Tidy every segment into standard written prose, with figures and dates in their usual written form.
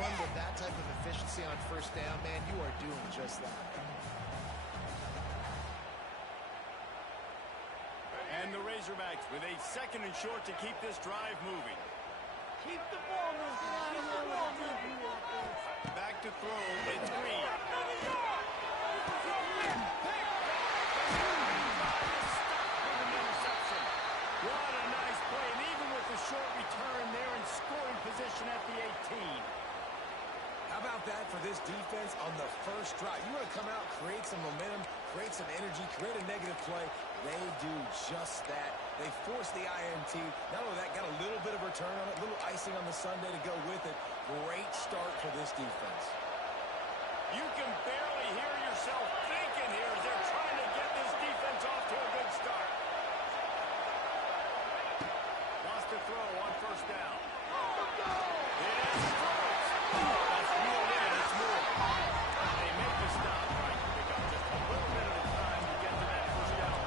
run with that type of efficiency on first down, man, you are doing just that. And the Razorbacks with a 2nd and short to keep this drive moving. Keep the ball moving. Back to throw. It's Green. What a nice play. And even with the short return, they're in scoring position at the 18. How about that for this defense on the first drive? You want to come out, create some momentum, create some energy, create a negative play. They do just that. They force the INT. Not only that, got a little bit of return on it, a little icing on the sundae to go with it. Great start for this defense. You can barely hear yourself thinking here as they're trying to get this defense off to a good start. Lost the throw on first down. It's throws. That's real in. It's more. They make the stop. Right. They got just a little bit of the time to get to that first down.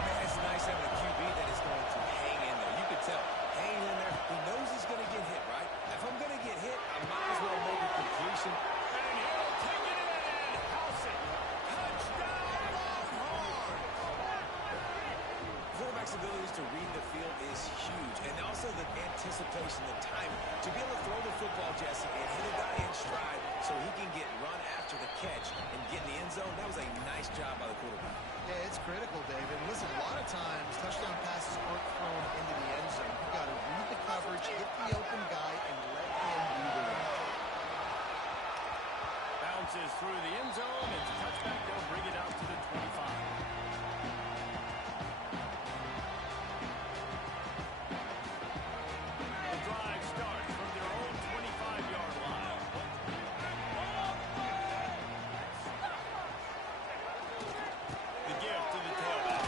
Man, it's nice having a QB that is going to hang in there. You can tell. Hanging in there. He knows he's going to get hit, right? If I'm going to get hit, I might as well make a completion. And he'll take it in and house it. Touchdown, Longhorns! Quarterback's abilities to read the field is huge. And also the anticipation, the time to be able to throw the football, Jesse, and hit a guy in stride so he can get run after the catch and get in the end zone. That was a nice job by the quarterback. Yeah, it's critical, David. Listen, a lot of times touchdown passes aren't thrown into the end zone. You've got to read the coverage, hit the open guy, and let him do the rest. Bounces through the end zone. It's a touchback. They'll bring it out to the 25. The drive starts from their own 25-yard line. The give to the tailback.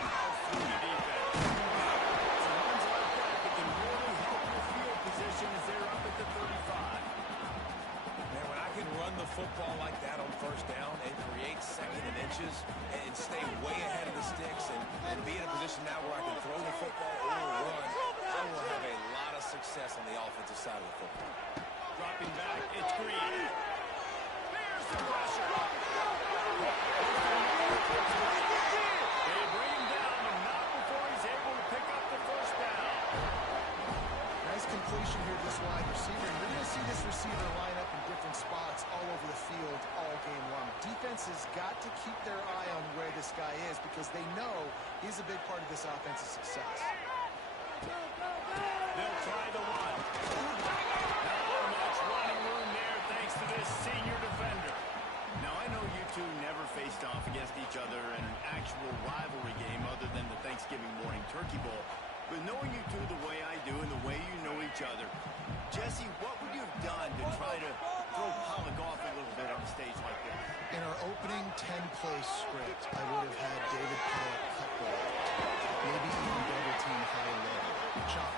Out through the defense. So runs like that can really help your field position as they're up at the 35. Man, when I can run the football like that on first down and create 2nd and inches and stay way ahead of the sticks and be in a position now where I can throw the football or run, I will have a lot of success on the offensive side of the football. Dropping back, it's Green. There's the pressure. They bring him down, and not before he's able to pick up the first down. Nice completion here to this wide receiver. And you're going to see this receiver line up in different spots all over the field all game long. Defense has got to keep their eye on where this guy is because they know he's a big part of this offense's success. They'll try the run. Not much running room there thanks to this senior defender. Now, I know you two never faced off against each other in an actual rivalry game other than the Thanksgiving morning turkey bowl. But knowing you two the way I do and the way you know each other, Jesse, what would you have done to try to throw Pollock off a little bit on a stage like this? In our opening 10-play script, I would have had David Pollock cut ball, maybe even double team high low, chop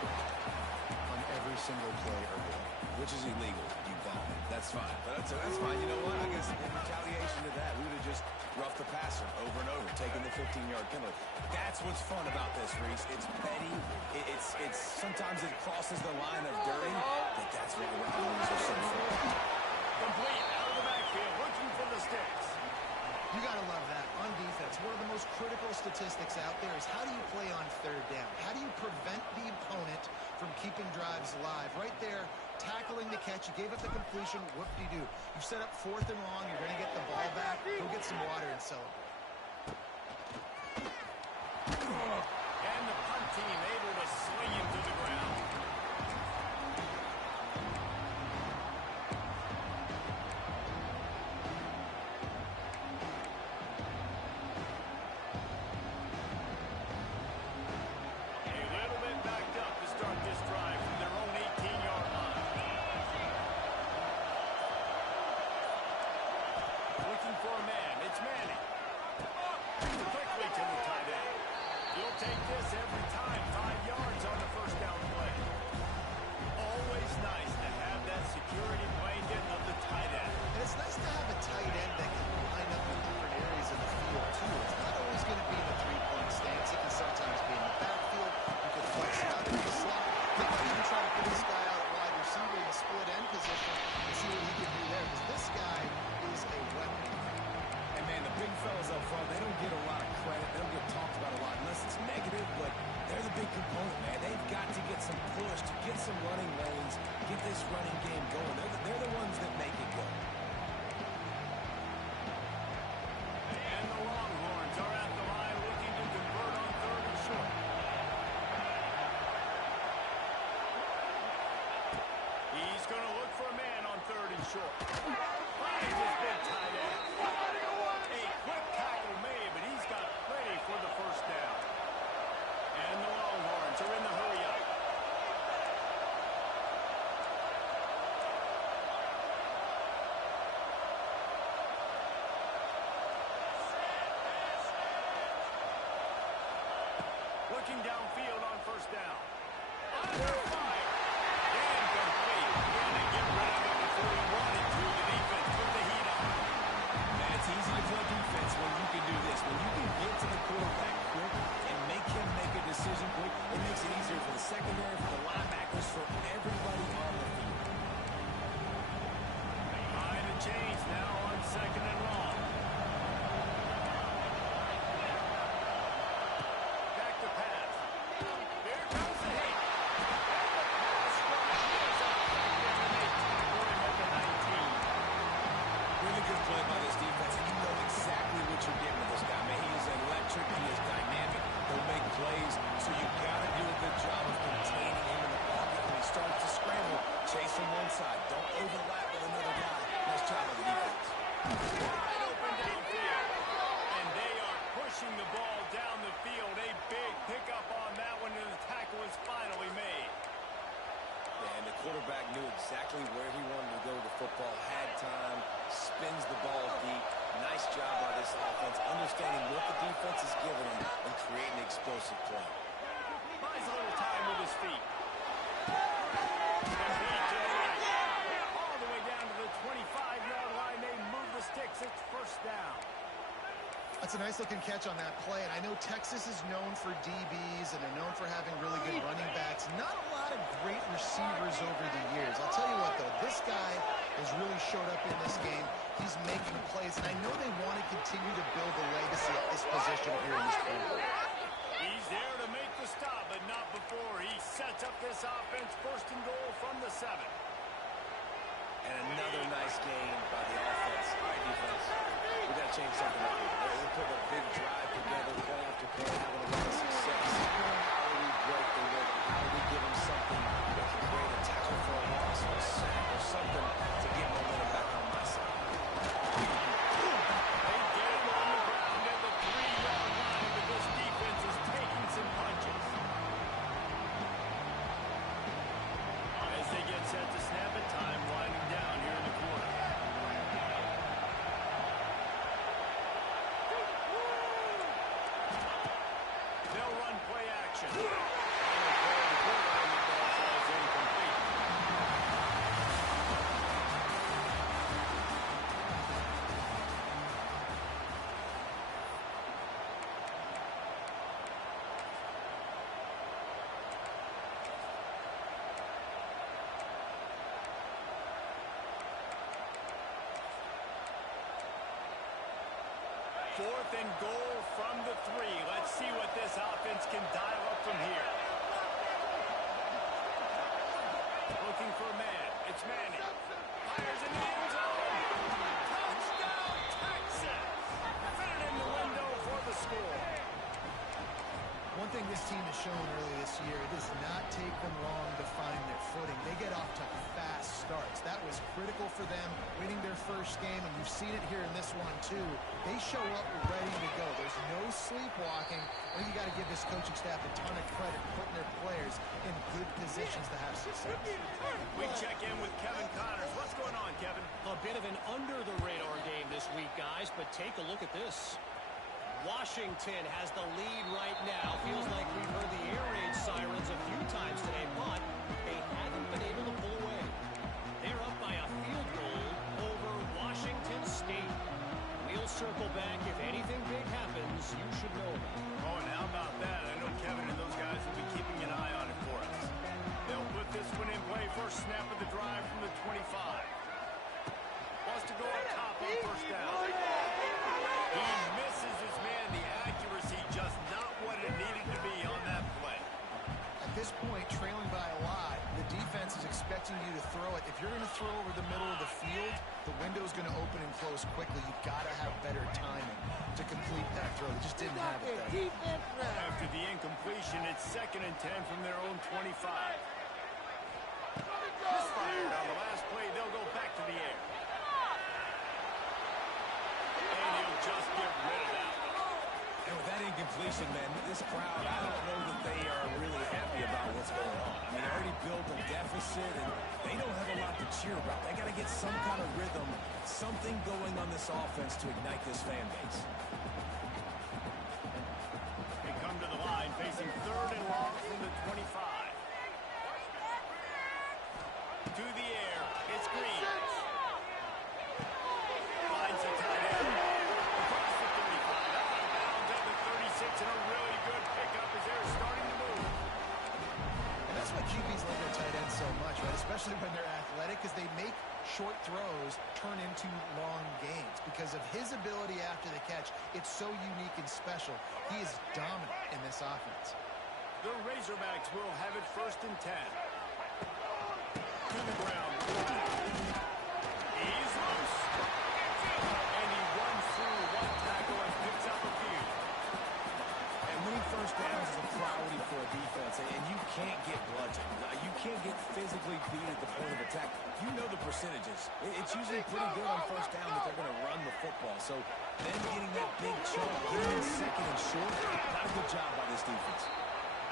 on every single play early. Which is illegal. You bum. That's fine. But that's fine. You know what? I guess in retaliation to that, we would have just roughed the passer over and over, taking the 15-yard penalty. That's what's fun about this, Reese. It's petty. It's sometimes it crosses the line of dirty, but that's why rivalries are so fun. Complete out of the backfield, looking for the sticks. You got to love that. On defense, one of the most critical statistics out there is how do you play on third down? How do you prevent the opponent from keeping drives alive? Right there, tackling the catch. You gave up the completion. Whoop-de-doo. You set up 4th and long. You're going to get the ball back. Go get some water and celebrate. And the punt team able to swing him to the ground. this running game going. They're the ones that make it go. And the Longhorns are at the line looking to convert on 3rd and short. He's going to look for a man on 3rd and short. Finds his big tight end. A quick tackle made, but he's got plenty for the first down. And the Longhorns are in the hurry up. Looking downfield on 1st down. Under fire. And complete. And they get rid of it before he wanted to. The defense put the heat on. Man, it's easy to play defense when you can do this. When you can get to the quarterback quick and make him make a decision quick, it makes it easier for the secondary, for the linebackers, for everybody on the field. Behind the chains now on 2nd and long. Back to pass. Here comes the hit. And the pass rush is effective, and they tackle him at the 19. Really good play by this defense, and you know exactly what you're getting with this guy. Man, he is electric. He is dynamic. He'll make plays, so you've got to do a good job of containing him in the pocket. When he starts to scramble, chase from one side. Don't overlap with another guy. Nice job of the defense. Wide open downfield. And they are pushing the ball down the field. A big pickup on that one, and the tackle is finally made. And the quarterback knew exactly where he wanted to go with the football, had time, spins the ball deep. Nice job by this offense, understanding what the defense is giving him and creating explosive play. Buys a little time with his feet. Complete to the right. All the way down to the 25-yard line. They move the sticks. It's 1st down. That's a nice-looking catch on that play, and I know Texas is known for DBs, and they're known for having really good running backs. Not a lot of great receivers over the years. I'll tell you what, though, this guy has really showed up in this game. He's making plays, and I know they want to continue to build a legacy at this position here in this program. He's there to make the stop, but not before. He sets up this offense 1st and goal from the 7. And another nice game by the offense. All right, defense, we got to change something up here. We're putting a big drive together, play after play, having a lot of success. How do we break the rhythm? How do we give them something that can create a tackle for a loss or a sack or something to get momentum back on my side? They get him on the ground at the 3-yard line, but this defense is taking some punches. As they get set to snap it, time winding down here in the quarter. They'll run play action. Final play of the quarter, and the ball falls incomplete. Fourth and goal from the 3. Let's see what this offense can dial up from here. Looking for a man. It's Manning. Fires in the end zone. Touchdown, Texas. Fit it in the window for the score. One thing this team has shown early this year, it does not take them long to find their footing. They get off to fast starts. That was critical for them, winning their first game, and you've seen it here in this one, too. They show up ready to go. There's no sleepwalking. I think you got to give this coaching staff a ton of credit putting their players in good positions to have success. We check in with Kevin Connors. What's going on, Kevin? A bit of an under-the-radar game this week, guys, but take a look at this. Washington has the lead right now. Feels like we've heard the air raid sirens a few times today, but they haven't been able to pull away. They're up by a field goal over Washington State. We'll circle back. If anything big happens, you should know about it. Oh, and how about that? I know Kevin and those guys will be keeping an eye on it for us. They'll put this one in play. First snap of the drive from the 25. Wants to go up top on 1st down. He misses his man. The accuracy just not what it needed to be on that play. At this point, trailing by a lot, the defense is expecting you to throw it. If you're going to throw over the middle of the field, the window's going to open and close quickly. You've got to have better timing to complete that throw. They just didn't have it there. After the incompletion, it's 2nd and 10 from their own 25. Misfired on the last play. They'll go back to the air. And he'll just get rid of that one. And with that incompletion, man, this crowd, I don't know that they are really happy about what's going on. I mean, they already built a deficit, and they don't have a lot to cheer about. They got to get some kind of rhythm, something going on this offense to ignite this fan base. They come to the line, facing 3rd and long from the 25. To the air, it's Green. Finds the tight end. Across the 35, out of bounds at the 36, and a really good pickup as they're starting to move. And that's why QBs love their tight ends so much, right? Especially when they're athletic, because they make short throws turn into long gains. Because of his ability after the catch, it's so unique and special. He is dominant in this offense. The Razorbacks will have it 1st and 10. To the ground. He's loose. And he runs through one tackle and picks up a few. And winning first downs is a priority for a defense, and you can't get bludgeoned. You can't get physically beat at the point of attack. You know the percentages. It's usually pretty good on first down that they're going to run the football. So them getting that big chunk, getting in 2nd and short, not a good job by this defense.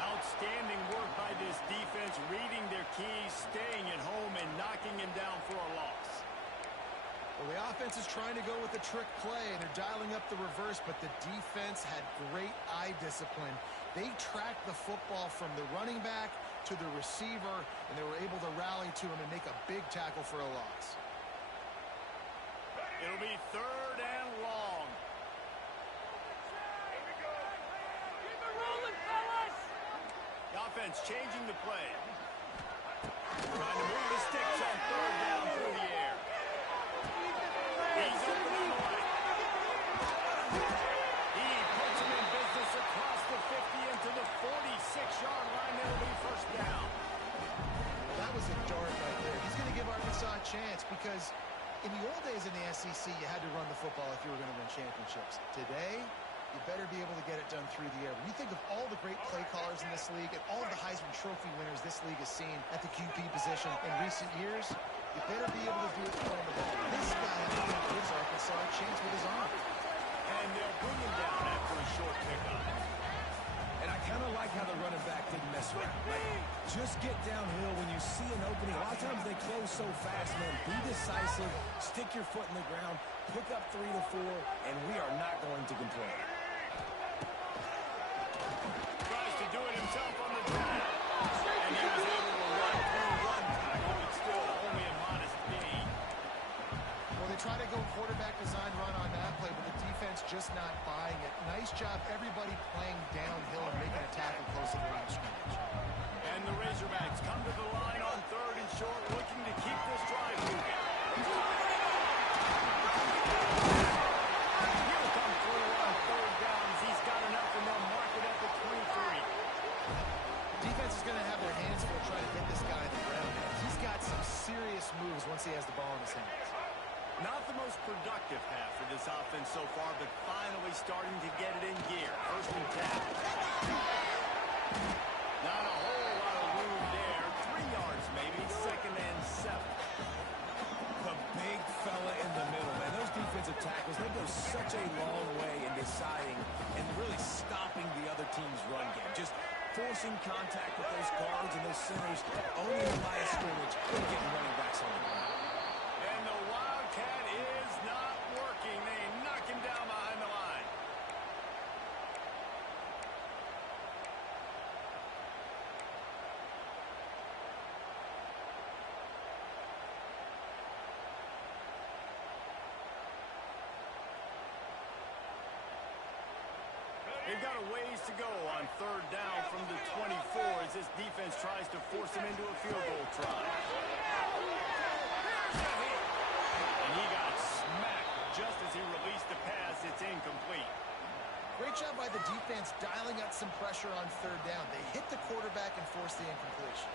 Outstanding work by this defense, reading their keys, staying at home, and knocking him down for a loss. Well, the offense is trying to go with the trick play, and they're dialing up the reverse, but the defense had great eye discipline. They tracked the football from the running back to the receiver, and they were able to rally to him and make a big tackle for a loss. It'll be 3rd and long. The offense changing the play. Trying to move the sticks on 3rd down through the air. He's open on the right. He puts him in business across the 50 into the 46-yard line. It'll be 1st down. Well, that was a dart right there. He's going to give Arkansas a chance because in the old days in the SEC, you had to run the football if you were going to win championships. Today, you better be able to get it done through the air. When you think of all the great play callers in this league and all of the Heisman Trophy winners this league has seen at the QB position in recent years, you better be able to do it throwing the ball. This guy, I think, gives Arkansas a chance with his arm. And they'll bring him down after a short pickup. And I kind of like how the running back didn't mess around. Like, just get downhill when you see an opening. A lot of times they close so fast, man. Be decisive, stick your foot in the ground, pick up 3 to 4, and we are not going to complain. Tries to do it himself on the drive. And he was able to run through one tackle, but still only a modest gain. Well, they try to go quarterback design run on that play, but the defense just not buying it. Nice job, everybody playing downhill and making a tackle close to the line of scrimmage. And the Razorbacks come to the line on 3rd and short, looking to keep this drive moving. He'll come through on 3rd down as he's got enough, and they'll mark it at the 23. Defense is going to have their hands full trying to get this guy in the ground. He's got some serious moves once he has the ball in his hands. Not the most productive half for this offense so far, but finally starting to get it in gear. 1st and 10. Not a whole lot of room there. 3 yards maybe. 2nd and 7. The big fella in the middle, man. Those defensive tackles, they go such a long way in deciding and really stopping the other team's run game. Just forcing contact with those guards and those centers, owning the line of scrimmage, and getting running backs on the ground. And the Wildcat is not working. They knock him down behind the line. They've got a ways to go on 3rd down from the 24 as this defense tries to force them into a field goal try. And he got smacked just as he released the pass. It's incomplete. Great job by the defense dialing up some pressure on third down. They hit the quarterback and force the incompletion.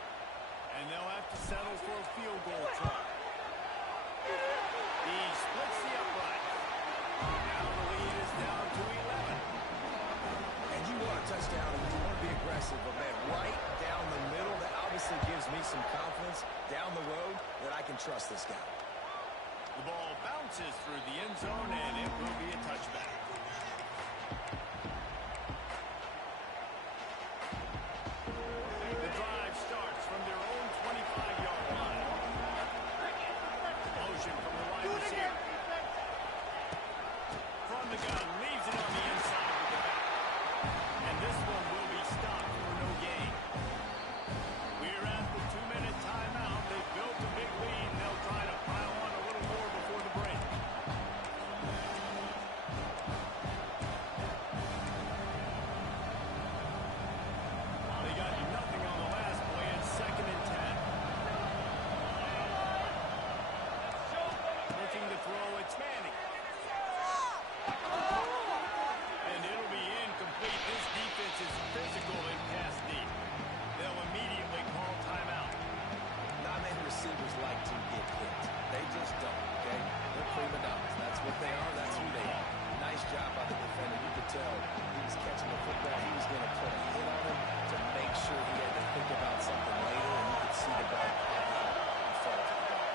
And they'll have to settle for a field goal try. He splits the upright. Now the lead is down to 11. And you want a touchdown, and you want to be aggressive, but man, right down the middle, that obviously gives me some confidence down the road that I can trust this guy. The ball bounces through the end zone, and it will be a touchback. The drive starts from their own 25-yard line. Motion from the wide receiver. From the gun, leaves it on the inside with the back. And this one will be stopped for no gain. We're at the 2-minute timeout. They've built a big lead, and they'll try to pile on a little more before the break. They got nothing on the last play. It's 2nd and 10. Looking to throw, it's Manning. And it'll be incomplete. This defense is physical and pass deep. They'll immediately call timeout. Not many receivers like to get hit. They just don't, okay? They're prima donnas. That's what they are. That's who they are. Nice job by the defender. You could tell he was catching the football. He was going to put a hit on him to make sure he had to think about something later, and you could see the ball pop out and fall to the ground.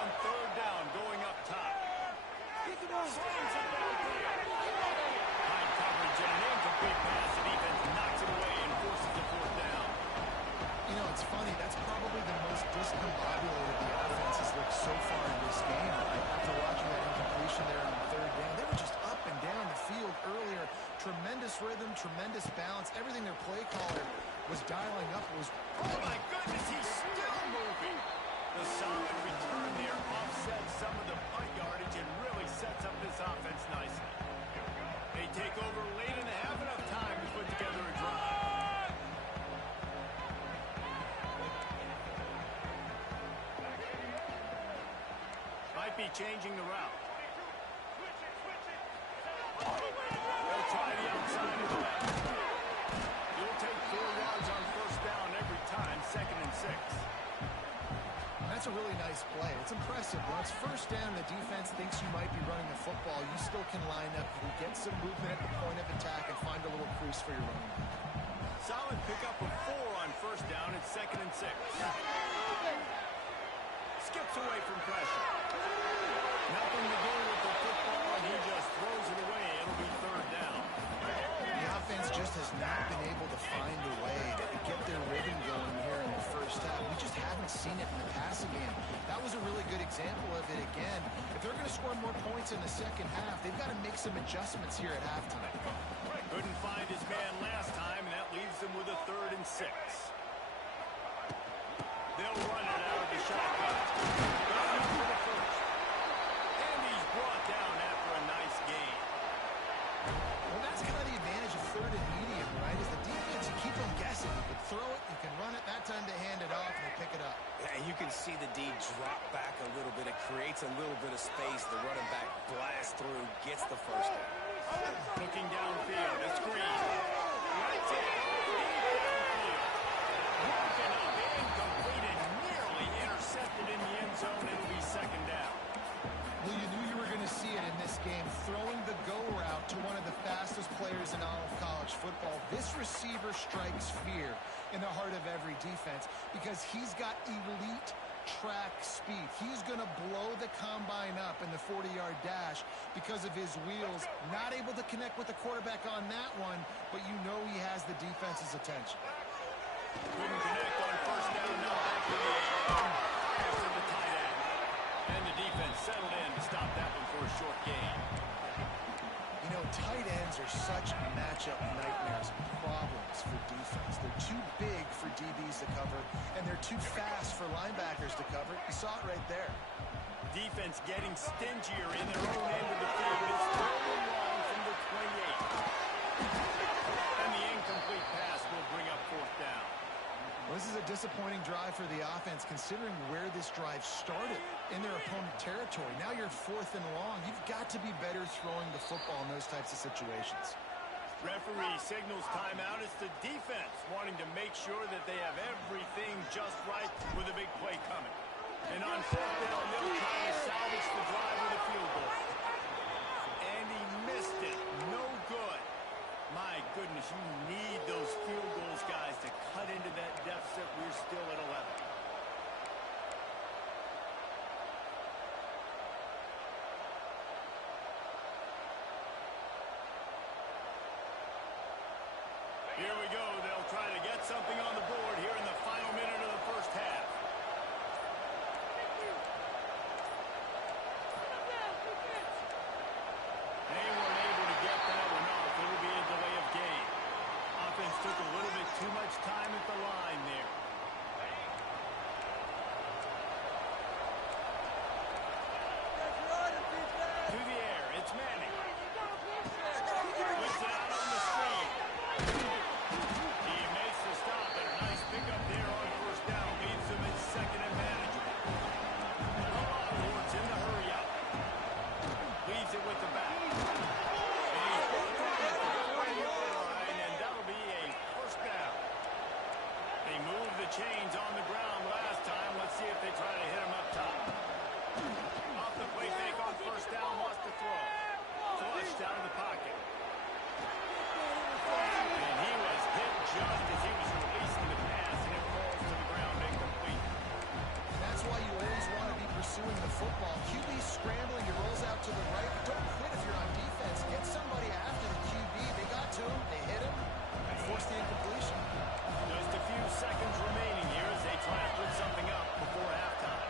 On third down, going up top. Slings it downfield. High coverage and an incomplete pass. The defense knocks it away and forces a 4th down. You know, it's funny. That's probably the most discombobulated the offense has looked so far in this game. After watching that incompletion there on third down, they were just up and down the field earlier. Tremendous rhythm, tremendous balance. Everything their play caller was dialing up was... Oh, my goodness, he's still moving. The solid return there offsets some of the punt yardage and really sets up this offense nicely. They take over late and they have enough time to put together a drive. Might be changing the route. They'll try the outside of the left. You'll take 4 yards on 1st down every time, 2nd and 6. That's a really nice play. It's impressive. When it's 1st down, the defense thinks you might be running the football. You still can line up, you get some movement at the point of attack, and find a little crease for your running back. Solid pickup of 4 on 1st down. It's 2nd and 6. Skips away from pressure. Nothing to do with the football, and he just throws it away. It'll be 3rd down. The offense just has not been able to find a way to get their rhythm going here in the 1st half. We just haven't seen it in the passing game. That was a really good example of it again. If they're going to score more points in the 2nd half, they've got to make some adjustments here at halftime. Couldn't find his man last time, and that leaves them with a 3rd and 6. They'll run it out of the shotgun. Going up for the 1st. And he's brought down after a nice gain. Well, that's kind of the advantage of 3rd and medium, right? Is the defense, you keep them guessing. You can throw it, you can run it. That time to hand it off, and they pick it up. And you can see the D drop back a little bit. It creates a little bit of space. The running back blasts through, gets the 1st down. Looking downfield, a screen. Right to downfield. Broken up, incomplete, and nearly intercepted in the end zone. It'll be 2nd down. Well, you knew you were going to see it in this game. Throwing the go route to one of the fastest players in all of college football. This receiver strikes fear in the heart of every defense because he's got elite track speed. He's going to blow the combine up in the 40-yard dash because of his wheels. Not able to connect with the quarterback on that one, but you know he has the defense's attention. Couldn't connect on 1st down. No, after the pass to the tight end. And the defense settled in to stop that one for a short gain. You know, tight ends are such matchup nightmares and problems for defense. They're too big for DBs to cover, and they're too fast for linebackers to cover. You saw it right there. Defense getting stingier in their own end of the field. It's 3rd and long from the 28. And the incomplete pass will bring up 4th down. Well, this is a disappointing drive for the offense, considering where this drive started in their opponent territory. Now you're 4th and long. You've got to be better throwing the football in those types of situations. Referee signals timeout. It's the defense wanting to make sure that they have everything just right with a big play coming. And on 4th down, they'll try to salvage the drive with a field goal. And he missed it. No good. My goodness, you need those field goals, guys, to cut into that deficit. We're still at 11. Here we go. They'll try to get something on the board here in the final minute of the first half. They weren't able to get that one off. It will be a delay of game. Offense took a little bit too much time at the line there. To the air. It's Manning. Puts it out on the screen. He makes the stop, and a nice pickup there on 1st down. Leaves them at 2nd and manageable. Edwards in the hurry up. Leaves it with the back. And he's brought down at the 40-yard line, and that'll be a 1st down. They moved the chains on the ground last time. Let's see if they try to hit him up top. Off the play fake on 1st down, lost the throw. Flushed out of the pocket. And he was hit just as he was releasing the pass, and it falls to the ground incomplete. That's why you always want to be pursuing the football. QB scrambling, he rolls out to the right. Don't quit if you're on defense. Get somebody after the QB. They got to him, they hit him, and forced the incompletion. Just a few seconds remaining here as they try to put something up before halftime.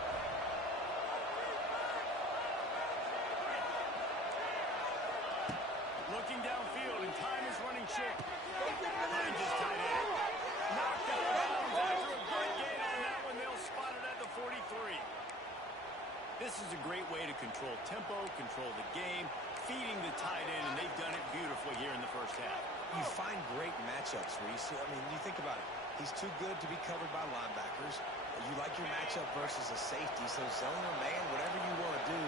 Looking downfield, and time is running short. Finds his tight end. Knocked out of bounds after a good gain on that one. They'll spot it at the 43. This is a great way to control tempo, control the game, feeding the tight end, and they've done it beautifully here in the first half. You find great matchups, Reese. I mean, you think about it. He's too good to be covered by linebackers. You like your matchup versus a safety, so zone or man, whatever you want to do,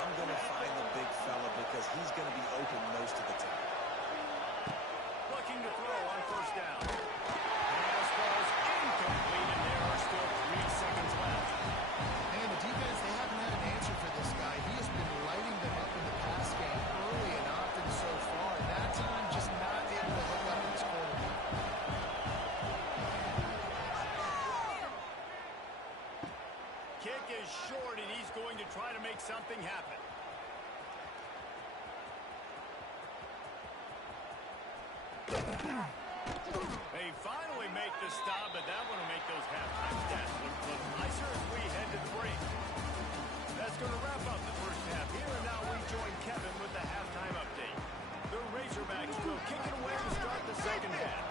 I'm going to find the big fella because he's going to be open most of the time. Looking to throw on 1st down. Pass falls incomplete, and there are still 3 seconds left. And the defense, they haven't had an answer for this guy. He has been lighting them up in the pass game early and often so far. And that time, just not able to hook up his quarterback. Kick is short, and he's going to try to make something happen. They finally make the stop, but that one will make those halftime stats look nicer as we head to the break. That's going to wrap up the first half here, and now we join Kevin with the halftime update. The Razorbacks will kick it away to start the second half.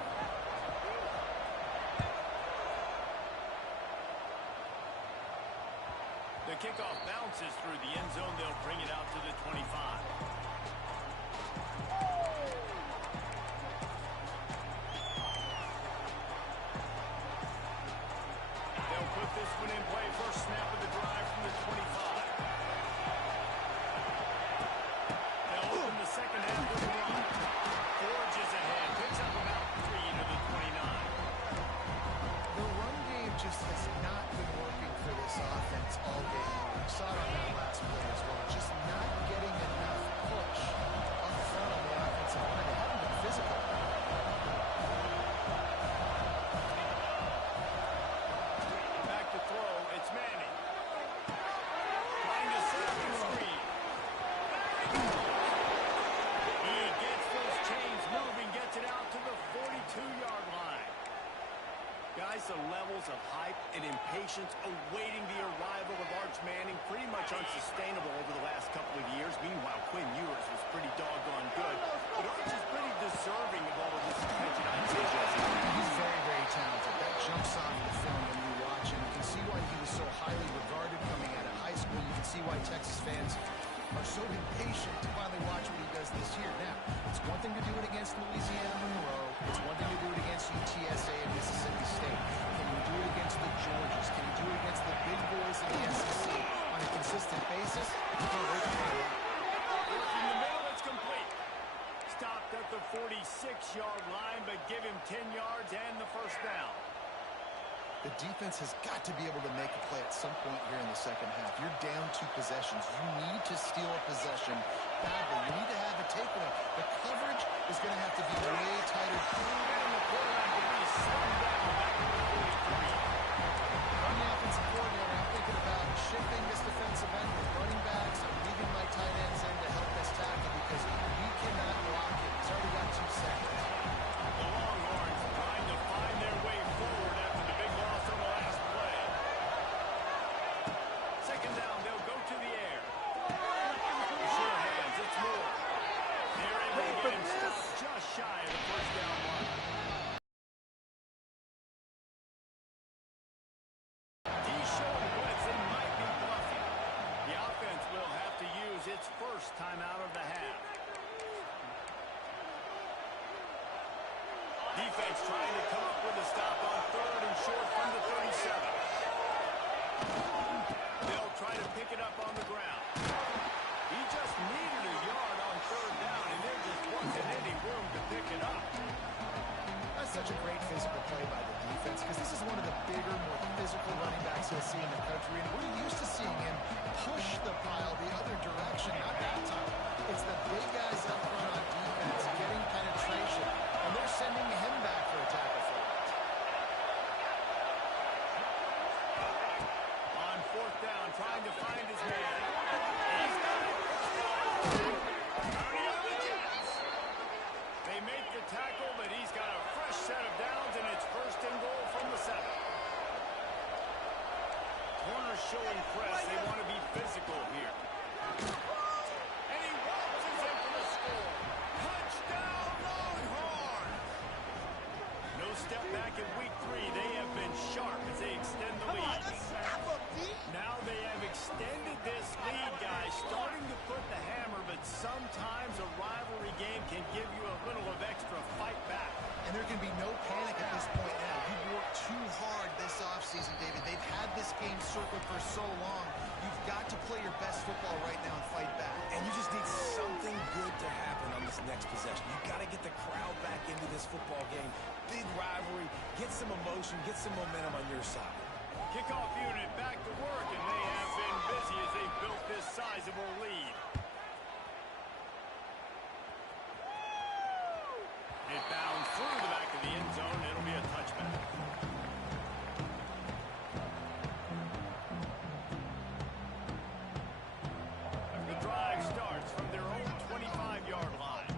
The kickoff bounces through the end zone. They'll bring it out to the 25. They'll put this one in play. First snap of the drive from the 25. They'll open the second half with a run. Forges ahead. Picks up about 3 to the 29. The run game just has not been working for this offense all game long. We saw it on that last play as well. Just not getting enough push up front on the offensive line. They haven't been physical. Back to throw. It's Manning. Trying to set up the screen. He gets those chains moving, gets it out to the 42-yard line. Guys, the levels of hype and impatience awaiting the arrival of Arch Manning pretty much unsustainable over the last couple of years. Meanwhile, Quinn Ewers was pretty doggone good. But Arch is pretty deserving of all of this attention, I'd say, Jesse. He's very, very talented. That jumps off the film when you watch him. You can see why he was so highly regarded coming out of high school. You can see why Texas fans are so impatient to finally watch what he does this year. Now, it's one thing to do it against Louisiana Monroe. It's one thing to do it against UTSA and Mississippi State. Can you do it against the Georgias? Can you do it against the big boys in the SEC on a consistent basis? You can't wait to find out. In the middle, it's complete. Stopped at the 46-yard line, but give him 10 yards and the first down. The defense has got to be able to make a play at some point here in the second half. You're down 2 possessions. You need to steal a possession badly. You need to have a takeaway. The coverage is going to have to be way tighter. And the quarterback will be slung down back to the 43. I'm the offensive coordinator. I'm thinking about shifting this defensive end with running backs. I'm leaving my tight ends in to help this tackle because we cannot block him. He's already got 2 seconds. The Longhorns trying to find their way forward after the big loss on the last play. Second down, they'll go to the air. Sure hands, it's Moore. They're able to get him stopped just shy of the first down mark. He's showing blitz and might be bluffing. The offense will have to use its first timeout of the half. Defense trying to come up with a stop on 3rd and short from the 37. They'll try to pick it up on the ground. He just needed a yard on 3rd down, and there just wasn't any room to pick it up. That's such a great physical play by the defense because this is one of the bigger, more physical running backs you'll see in the country. And we're used to seeing him push the pile the other direction. Not that time. It's the big guys up front on defense getting penetration. And they're sending him back for a tackle for it. On 4th down, trying to find his man. He's got it. Turning on the Jets. They make the tackle, but he's got a fresh set of downs, and it's 1st and goal from the 7. Corners showing press. They want to be physical here. And he waltzes in for the score. Touchdown, Longhorns! No step back in week 3. They have been sharp as they extend the lead. Now they have extended this lead, guys, starting to put the hammer, but sometimes a rivalry game can give you a little of extra fight back. And there can be no panic at this point now. You've worked too hard this offseason, David. They've had this game circled for so long. You've got to play your best football right now and fight back. And you just need something good to happen on this next possession. You got to get the crowd back into this football game. Big rivalry. Get some emotion. Get some momentum on your side. Kickoff unit back to work, and they have been busy as they've built this sizable lead. It bounds through the back of the end zone. It'll be a touchback. The drive starts from their own 25-yard line.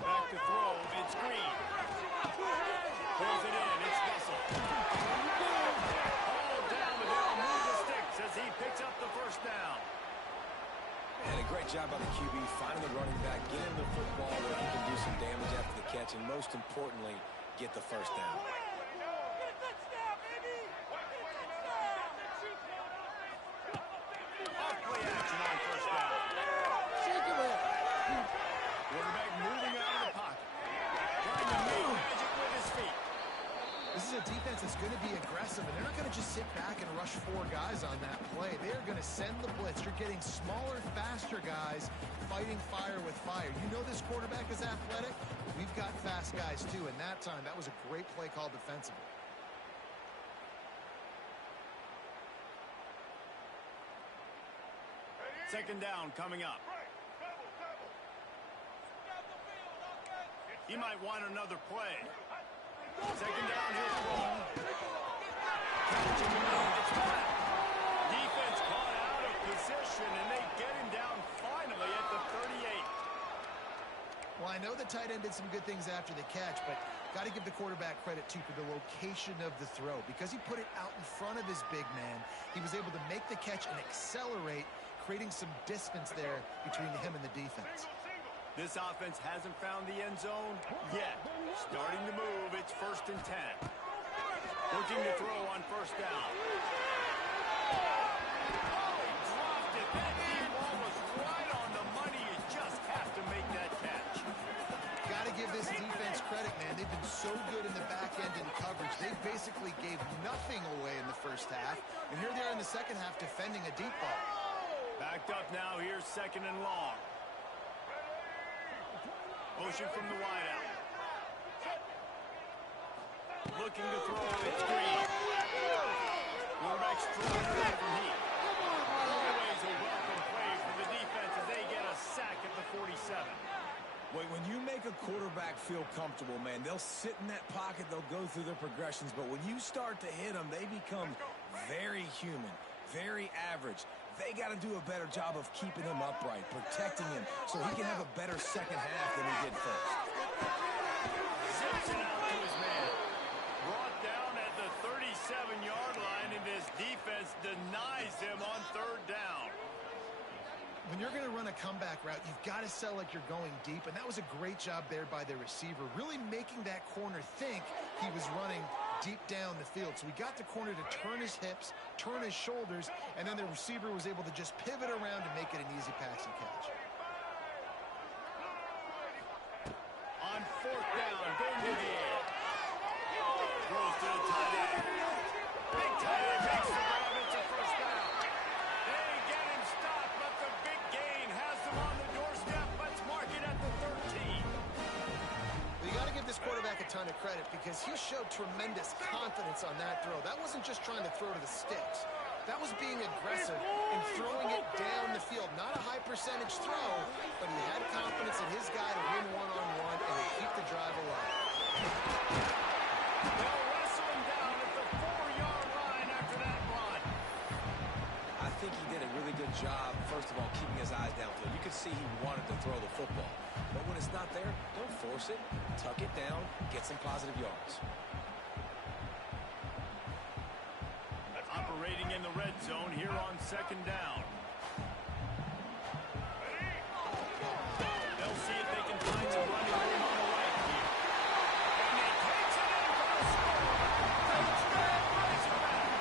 Back to throw. It's Green. Pulls it in. It's Russell. All down, but they'll move the sticks as he picks up the first down. And a great job by the QB finding the running back, get him the football where he can do some damage after the catch, and most importantly, get the first down. Off-play action on first down. Quarterback moving out of the pocket. Trying to make magic with his feet. This is a defense that's going to be aggressive, and they're not going to just sit back and rush 4 guys on that play. They're going to send the blitz. You're getting smaller, faster guys fighting fire with fire. You know this quarterback is athletic. We've got fast guys, too, and that time, that was a great play call defensively. Second down coming up. He might want another play. Second down, here's Ball. Catching the lead, it's flat. Defense caught out of position, and they get him down finally at the 38. Well, I know the tight end did some good things after the catch, but got to give the quarterback credit, too, for the location of the throw. Because he put it out in front of his big man, he was able to make the catch and accelerate, creating some distance there between him and the defense. This offense hasn't found the end zone yet. Starting to move, it's 1st and 10. Looking to throw on first down. Oh, he basically gave nothing away in the first half, and here they are in the second half defending a deep ball. Backed up now, here's 2nd and long. Motion from the wideout. Looking to throw, it's Green. Quarterback strong from Heath. Always a welcome play for the defense as they get a sack at the 47. When you make a quarterback feel comfortable, man, they'll sit in that pocket, they'll go through their progressions, but when you start to hit them, they become very human, very average. They got to do a better job of keeping him upright, protecting him, so he can have a better second half than he did first. Zips it out to his man. Brought down at the 37-yard line, and this defense denies him on 3rd down. When you're going to run a comeback route, you've got to sell like you're going deep, and that was a great job there by the receiver, really making that corner think he was running deep down the field. So we got the corner to turn his hips, turn his shoulders, and then the receiver was able to just pivot around and make it an easy pass and catch. On 4th down, going to the air. Throws to the tight end. Big tight end makes the grab. It's a 1st down. They get him stopped, but the big gain has them on the doorstep. Let's mark it at the 13. You got to give this quarterback a ton of credit because he showed tremendous confidence on that throw. That wasn't just trying to throw to the sticks. That was being aggressive and throwing it down the field. Not a high percentage throw, but he had confidence in his guy to win one-on-one and to keep the drive alive. They'll wrestle him down at the 4-yard line after that run. I think he did a really good job, first of all, keeping his eyes downfield. You could see he wanted to throw the football. But when it's not there, don't force it. Tuck it down, get some positive yards. Operating in the red zone here on 2nd down. They'll see if they can find some running room on the right here. And he takes it in for the score. Touchdown, Razorbacks.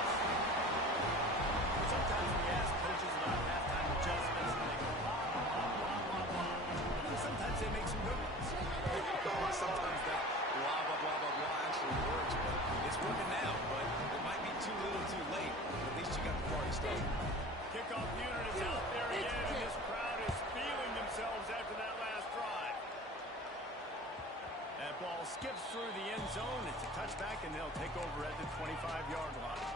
Sometimes we ask coaches about halftime adjustments and they go, blah. Sometimes they make some good ones. Sometimes that blah, blah, blah, blah, blah actually works, but it's working now, but it might be too little too late. At least you got the party started. Kickoff unit is out there again, and this crowd is feeling themselves after that last drive. That ball skips through the end zone. It's a touchback, and they'll take over at the 25-yard line.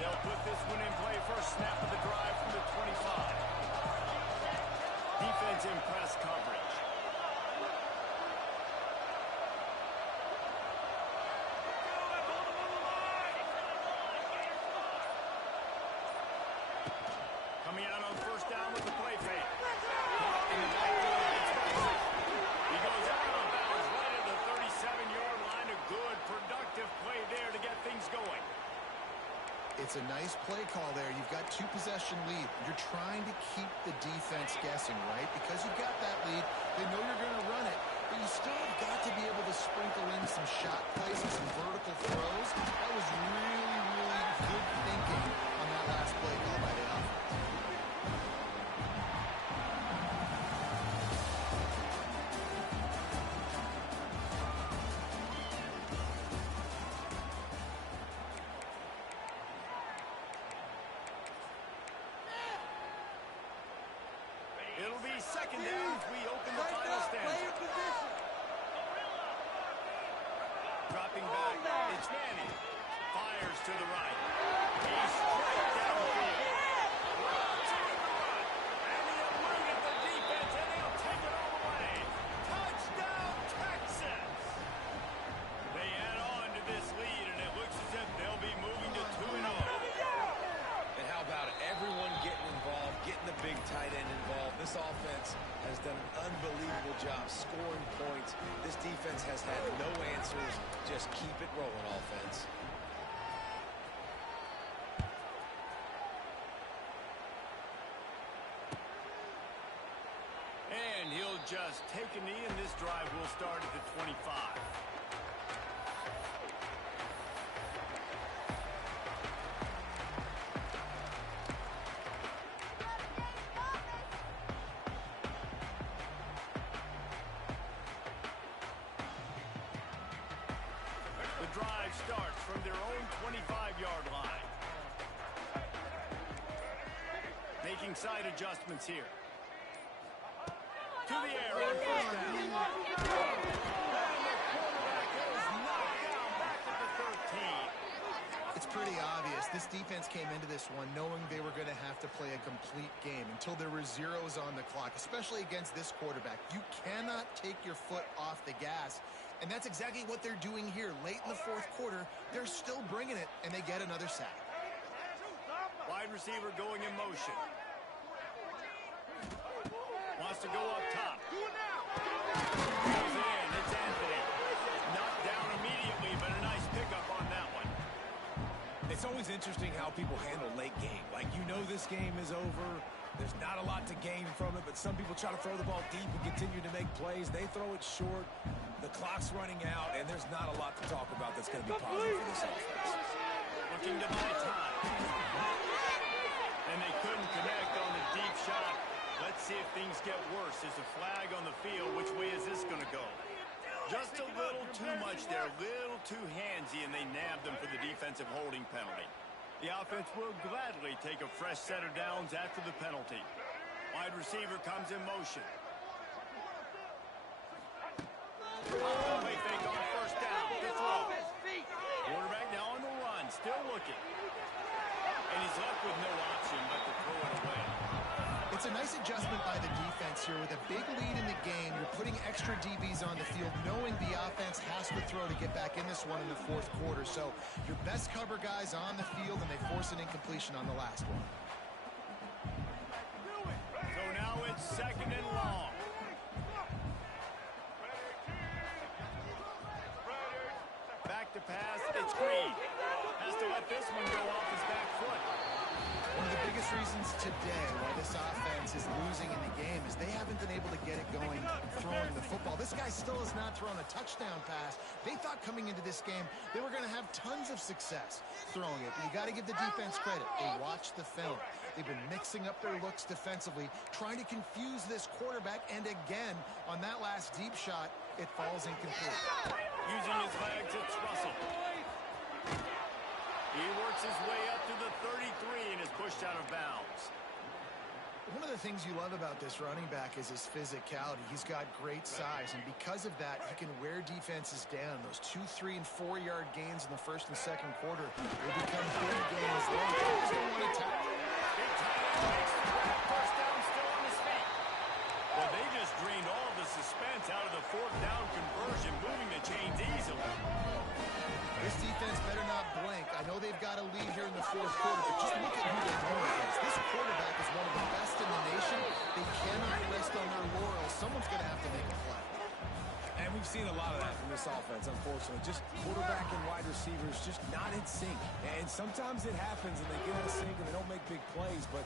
They'll put this one in play. First snap of the drive from the 25. Defense in press coverage. Coming out on 1st down with the play fake. In the backfield, it's Bryson. He goes out of bounds right at the 37-yard line. A good, productive play there to get things going. It's a nice play call there. You've got 2-possession lead. You're trying to keep the defense guessing, right? Because you've got that lead, they know you're going to run it, but you still have got to be able to sprinkle in some shot plays and some vertical throws. That was really, really good thinking on that last play call by the offense. It'll be 2nd down as we open the final stanza. Dropping back, it's Manning. Fires to the right. He's straight downfield. Runs on the run. And he'll eluded the defense, and he'll take it all the way. Touchdown, Texas! They add on to this lead, and it looks as if they'll be moving to 2-0. And how about it? Everyone getting involved, getting the big tight end involved. This offense has done an unbelievable job scoring points. This defense has had no answers. Just keep it rolling, offense. And he'll just take a knee, and this drive will start at the 25. starts from their own 25-yard line. Making side adjustments here. To the air on first down. And the quarterback is knocked down back at the 13. It's pretty obvious. This defense came into this one knowing they were going to have to play a complete game until there were zeros on the clock, especially against this quarterback. You cannot take your foot off the gas, and that's exactly what they're doing here. Late in the fourth quarter, they're still bringing it, and they get another sack. Wide receiver going in motion. Wants to go up top. Goes in. It's Anthony. Knocked down immediately, but a nice pickup on that one. It's always interesting how people handle late game. Like, you know this game is over. There's not a lot to gain from it, but some people try to throw the ball deep and continue to make plays. They throw it short. The clock's running out, and there's not a lot to talk about that's going to be positive for this offense. Looking to buy time. And they couldn't connect on the deep shot. Let's see if things get worse. There's a flag on the field. Which way is this going to go? Just a little too much there, a little too handsy, and they nabbed them for the defensive holding penalty. The offense will gladly take a fresh set of downs after the penalty. Wide receiver comes in motion. Play fake on first down. To throw. Quarterback now on the run, still looking. And he's left with no option but to throw it away. It's a nice adjustment by the defense here. With a big lead in the game, you're putting extra DBs on the field, knowing the offense has to throw to get back in this one in the fourth quarter. So your best cover guys on the field, and they force an incompletion on the last one. So now it's second and long. Back to pass, it's Green. Has to let this one go off his back foot. One of the biggest reasons today why this offense is losing in the game is they haven't been able to get it going throwing the football. This guy still has not thrown a touchdown pass. They thought coming into this game they were going to have tons of success throwing it. But you got to give the defense credit. They watched the film. They've been mixing up their looks defensively, trying to confuse this quarterback. And again, on that last deep shot, it falls incomplete. Using his legs, it's Russell. He works his way up to the 33 and is pushed out of bounds. One of the things you love about this running back is his physicality. He's got great size, and because of that, he can wear defenses down. Those 2, 3, and 4-yard gains in the first and second quarter will become big gains. They just don't want to tackle. Big tight end makes the grab. First down, still on his feet. Well, they just drained all of the suspense out of the fourth down conversion, moving the chains easily. This defense better not blink. I know they've got a lead here in the fourth quarter, but just look at who they're going against. This quarterback is one of the best in the nation. They cannot rest on their laurels. Someone's going to have to make a play. And we've seen a lot of that from this offense, unfortunately. Just quarterback and wide receivers just not in sync. And sometimes it happens and they get in sync and they don't make big plays. But,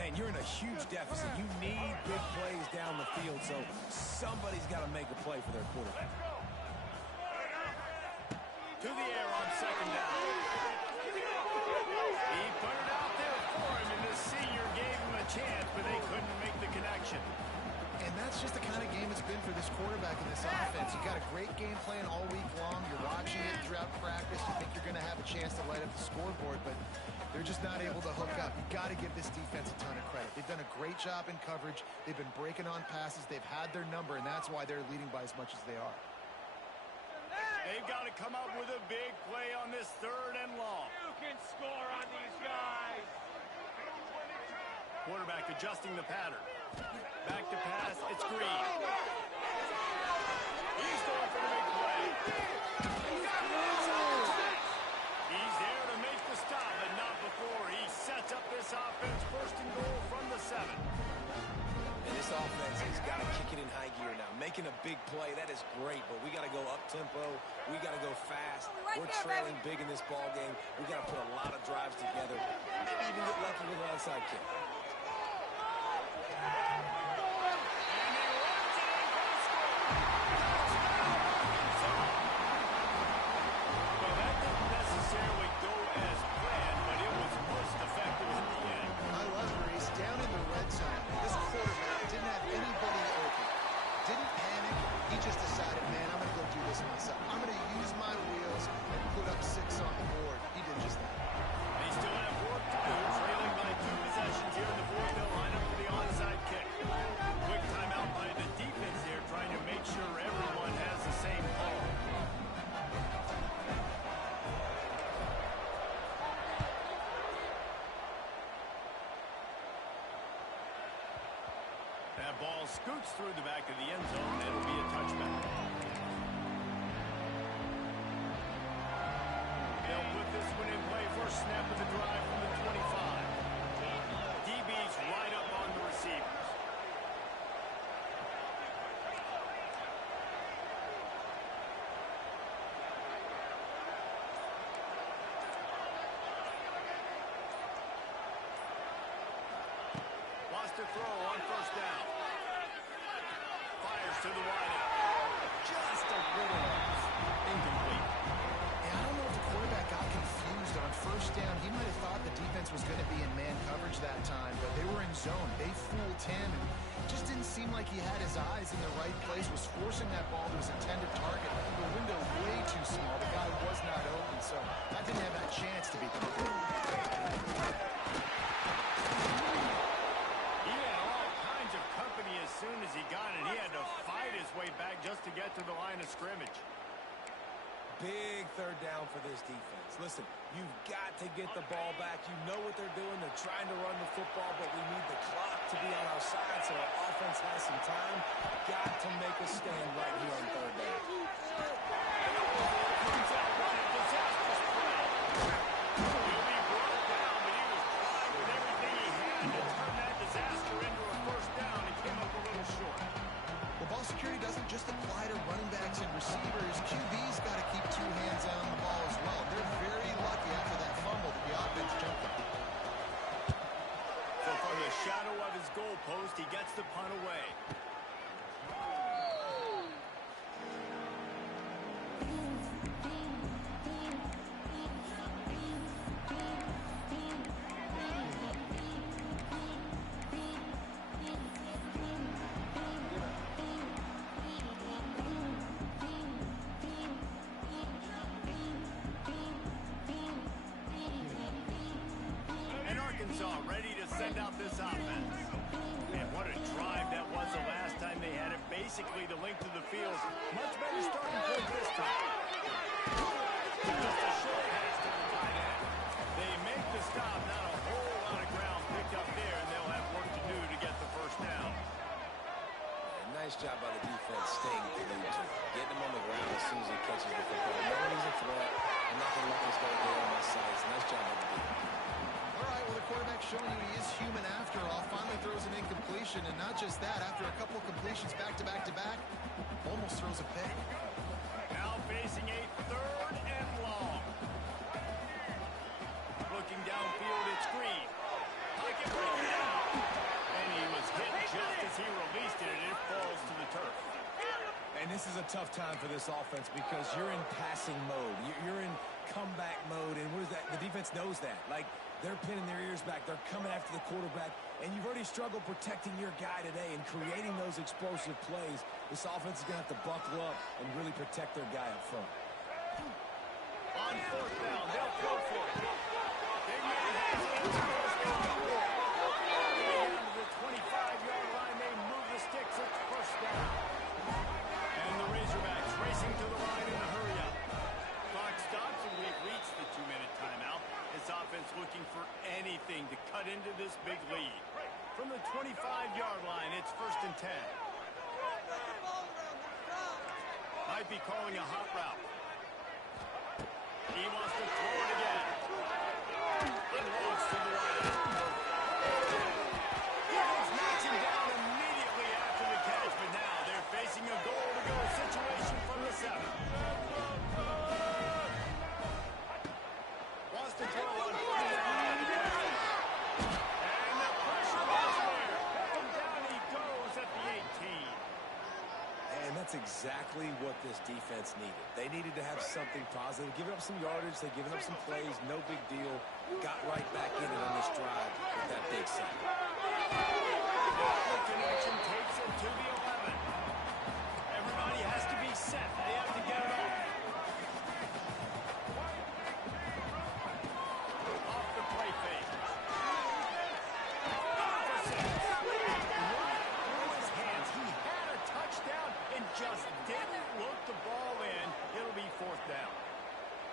man, you're in a huge deficit. You need big plays down the field. So somebody's got to make a play for their quarterback. To the air on second down. He put it out there for him, and the senior gave him a chance, but they couldn't make the connection. And that's just the kind of game it's been for this quarterback in this offense. You've got a great game plan all week long. You're watching it throughout practice. You think you're going to have a chance to light up the scoreboard, but they're just not able to hook up. You've got to give this defense a ton of credit. They've done a great job in coverage. They've been breaking on passes. They've had their number, and that's why they're leading by as much as they are. They've got to come up with a big play on this third and long. You can score on these guys. Quarterback adjusting the pattern. Back to pass, it's Green. He's going for the big play. He's there to make the stop, but not before. He sets up this offense first and goal from the 7. And this offense has got to kick it in high gear now. Making a big play, that is great, but we got to go up-tempo. We got to go fast. We're trailing big in this ball game. We got to put a lot of drives together. Maybe even get lucky with an onside kick. Just decided, man, I'm going to go do this myself. I'm going to use my wheels and put up 6 ball scoots through the back of the end zone. It'll be a touchback. They'll put this one in play. First snap of the drive from the 25. DB's right up on the receivers. Lost a throw on first down. Fires to the wideout. Just a little off. Incomplete. Yeah, I don't know if the quarterback got confused on first down. He might have thought the defense was going to be in man coverage that time, but they were in zone. They fooled him. And just didn't seem like he had his eyes in the right place, was forcing that ball to his intended target. The window way too small. The guy was not open, so that didn't have that chance to be complete. He had all kinds of company as soon as he got it. He had to fight his way back just to get to the line of scrimmage. Big third down for this defense. Listen, you've got to get the ball back. You know what they're doing. They're trying to run the football, but we need the clock to be on our side so our offense has some time. Got to make a stand right here on third down. Comes out running, disastrous play. He'll be brought down, but he was trying with everything he had to turn that disaster into a first down. He came up a little short. Well, ball security doesn't just apply to running backs and receivers. QB's got to keep two hands on the ball as well. They're very lucky after that fumble that the offense jumped on. So from the shadow of his goalpost, he gets the punt away. And Arkansas ready to send out this offense. And what a drive that was the last time they had it. Basically the length of the field. Much better starting point this time. Just a short pass to the tight end. They make the stop. Not a whole lot of ground picked up there, and they'll have work to do to get the first down. Nice job by the defense staying glued to it. Getting him on the ground as soon as he catches the football. No he's a threat. I'm not going to let this guy get on my sides. Nice job by the defense. All right, well, the quarterback's showing you he is human after all. Finally throws an incompletion, and not just that, after a couple completions back-to-back-to-back, almost throws a pick. Now facing a third and long. Looking downfield, it's Green. Pocket broken down. And he was hit just as he released it, and it falls to the turf. And this is a tough time for this offense because you're in passing mode. You're in comeback mode, and what is that? The defense knows that. Like, they're pinning their ears back. They're coming after the quarterback, and you've already struggled protecting your guy today and creating those explosive plays. This offense is going to have to buckle up and really protect their guy up front. On fourth down, they'll throw for it. Big man has it. It's first down. Down to the 25-yard line. They move the sticks. It's first down. And the Razorbacks racing to the line in a hurry-up. Clock stops, and we've reached the 2-minute timeout. This offense looking for anything to cut into this big lead. From the 25-yard line, it's first and 10. Might be calling a hot route. He wants to throw it again. Unloads to the right. Defense knocks him down immediately after the catch, but now they're facing a goal-to-go situation from the 7. Wants to throw on first down. And the pressure was there. And down he goes at the 18. And that's exactly what this defense needed. They needed to have something positive. Giving up some yardage, they've given up some plays, no big deal. Got right back in it on this drive with that big sack. The connection takes it to the 11. Everybody has to be set. They have to get it off. Off the play fake. For 6. Right through his hands. He had a touchdown and just didn't look the ball in. It'll be fourth down.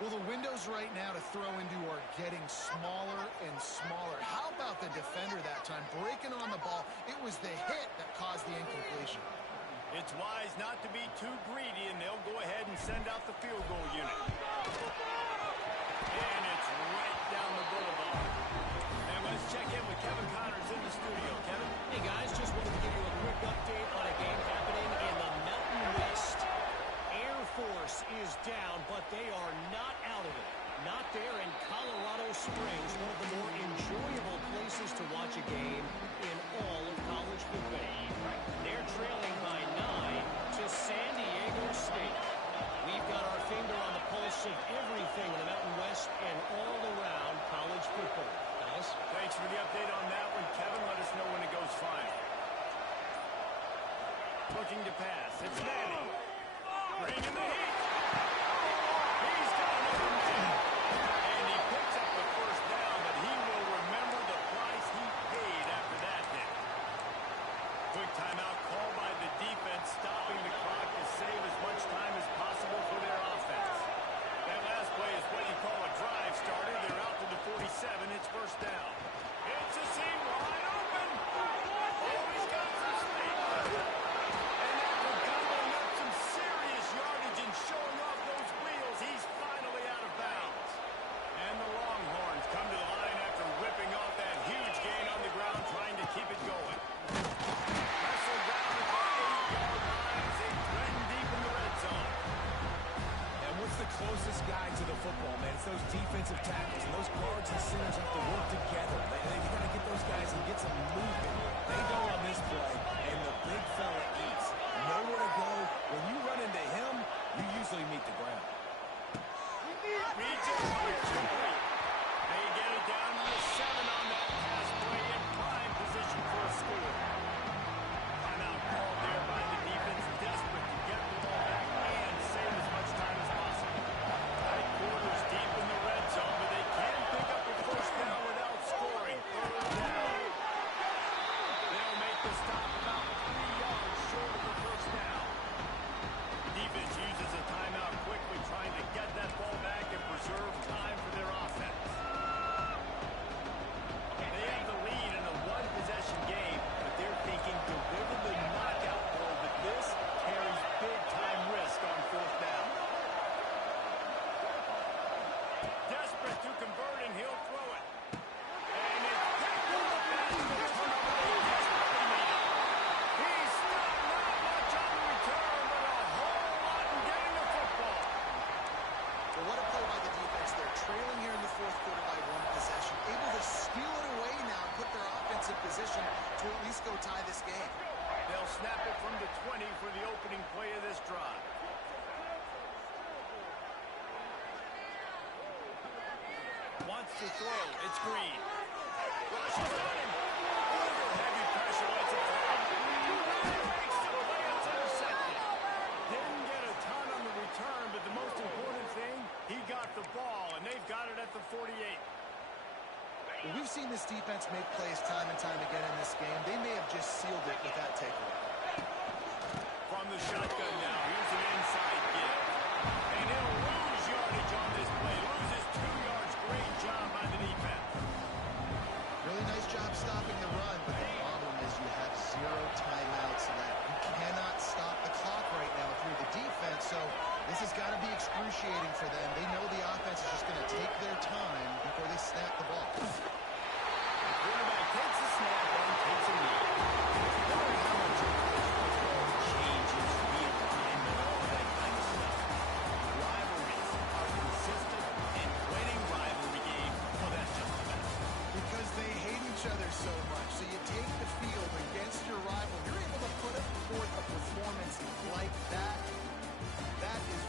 Well, the windows right now to throw into are getting smaller and smaller. How about the defender that time breaking on the ball? It was the hit that caused the incompletion. It's wise not to be too greedy, and they'll go ahead and send out the field goal unit. And it's right down the boulevard. And let's check in with Kevin Connors in the studio. Kevin? Hey, guys, just wanted to give you a quick update on a game happening in the Mountain West. Air Force is down, but they are not out of it. Not there in Colorado Springs, one of the more enjoyable places to watch a game in all of college football. They're trailing by 9 to San Diego State. We've got our finger on the pulse of everything in the Mountain West and all around college football. Guys? Thanks for the update on that one, Kevin. Let us know when it goes final. Looking to pass. It's Manning. Bringing the heat. He's got an open man. And he picks up the first down, but he will remember the price he paid after that hit. Quick timeout called by the defense, stopping the clock to save as much time as possible for their offense. That last play is what you call a drive starter. They're out to the 47. It's first down. It's a seam wide open. Oh, he's got some speed. And after gobbling up some serious yardage and showing off those wheels, he's finally out of bounds. And the Longhorns come to the line after whipping off that huge gain on the ground, trying to keep it going. Wrestled down at the 8-yard line as they threaten deep in the red zone. And what's the closest guy to the football, man? It's those defensive tackles. And those guards and centers have to work together. They've got to get those guys and get some movement. They go on this play, and the big fella eats. Nowhere to go. When you run into him, you usually meet the ground. Reads it complete. They get it down to the 7 on that pass play in prime position for a score. Timeout called there by the defense, desperate to get the ball back and save as much time as possible. Tight quarters deep in the red zone, but they can pick up a first down without scoring. Third down. They'll make the stop about 3 yards short of the first down. The defense uses a timeout quickly, trying to get that ball back and preserve time for their offense. They have the lead in a one-possession game, but they're thinking deliver the knockout ball, but this carries big-time risk on fourth down. Desperate to convert, and he'll throw it. And it's picked up, and it's the turnover they desperately need. He's stopped not much on the return, but a whole lot in getting the football. Well, what a play by the defense. They're trailing here in the fourth quarter by 1 possession. Able to steal it away now and put their offense in position to at least go tie this game. They'll snap it from the 20 for the opening play of this drive. Wants to throw. It's Green. Rushes on him. Over heavy pressure. Lets it throw. Makes the play. It's intercepted. Didn't get a ton on the return, but the most important thing, he got the ball, and they've got it at the 48. Well, we've seen this defense make plays time and time again in this game. They may have just sealed it with that takeaway. From the shotgun now, here's an inside give. And he'll lose yardage on this play. Loses 2 yards. Great job by the defense. Really nice job stopping the run, but the problem is you have 0 timeouts left. You cannot stop the clock right now through the defense, so this has got to be excruciating for them. They know the offense is just going to take their time before they snap the ball. The quarterback takes a snap and takes a knee. No matter how much football changes real time and all that kind of stuff, rivalries are consistent, and winning rivalry game, well, that's just the best. Because they hate each other so much. So you take the field against your rival. You're able to put forth a performance like that. That is